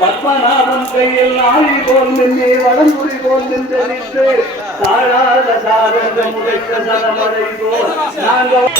பத்மநாபன் கையில் ஆழி போல் நின்றே வடங்குடி போல் நின்று தாழாத சாதக முளைத்த சதமடை போல் நாங்கள்